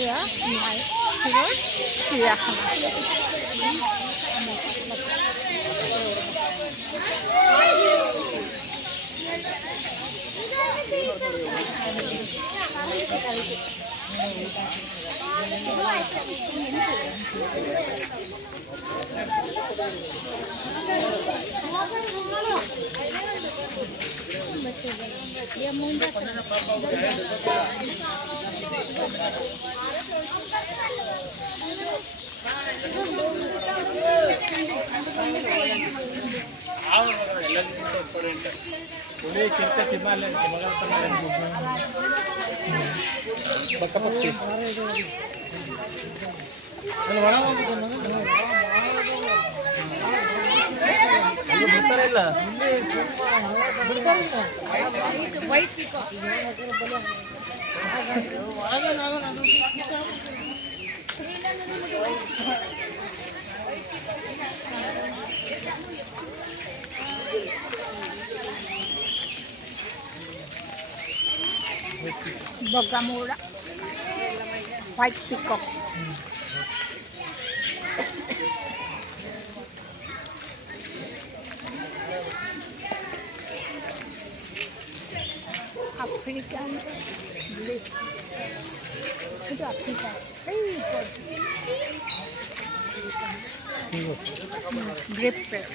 এয়া মাইপুৰৰ চিৰিয়াখানা। Pagkapagsi. Ano wala mo dito no? Ano butarela? Butarela. White peacock. Bagamura. White peacock. African blue. Itu Afrika. Grape pear.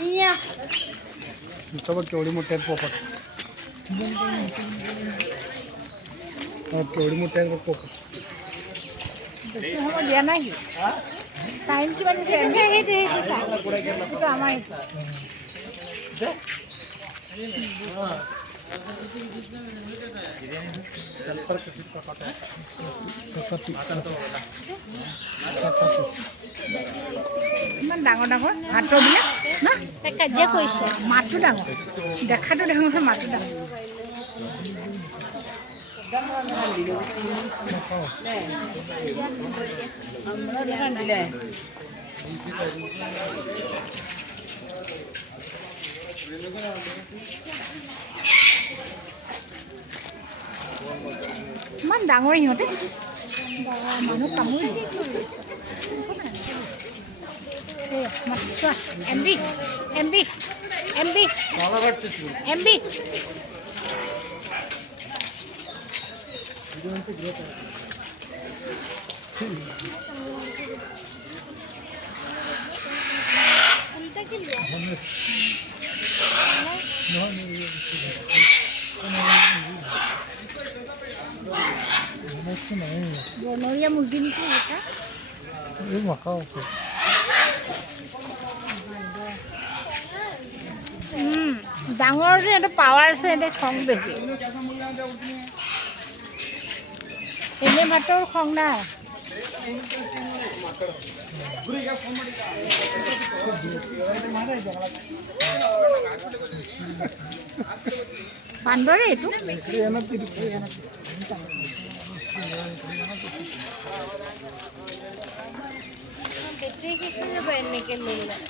Iya. Coba केवढी मोठी आहे पोपट. केवढी मोठी आहे पोपट. हो दिया नाही. टाइम की बात है हे दे तो हमारे ইমান ডাঙৰ ডাঙৰ হাতৰবিলাক না তাই কাজিয়া কৰিছে মাতটো ডাঙৰ দেখাটো ডাঙৰ মাতটো ডাঙৰ ইমান ডাঙৰ সিহঁতে মানুহ কামুৰি এমবি এমবি এমবি এমবি বনৰীয়া মুৰ্গী নেকি এটা ডাঙৰ যে এটা পাৱাৰ আছে এটা খং বেছি এনে ভাতৰ খং নাই বান্দৰে এইটো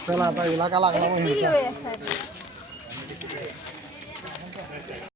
चला आता हिला का लागला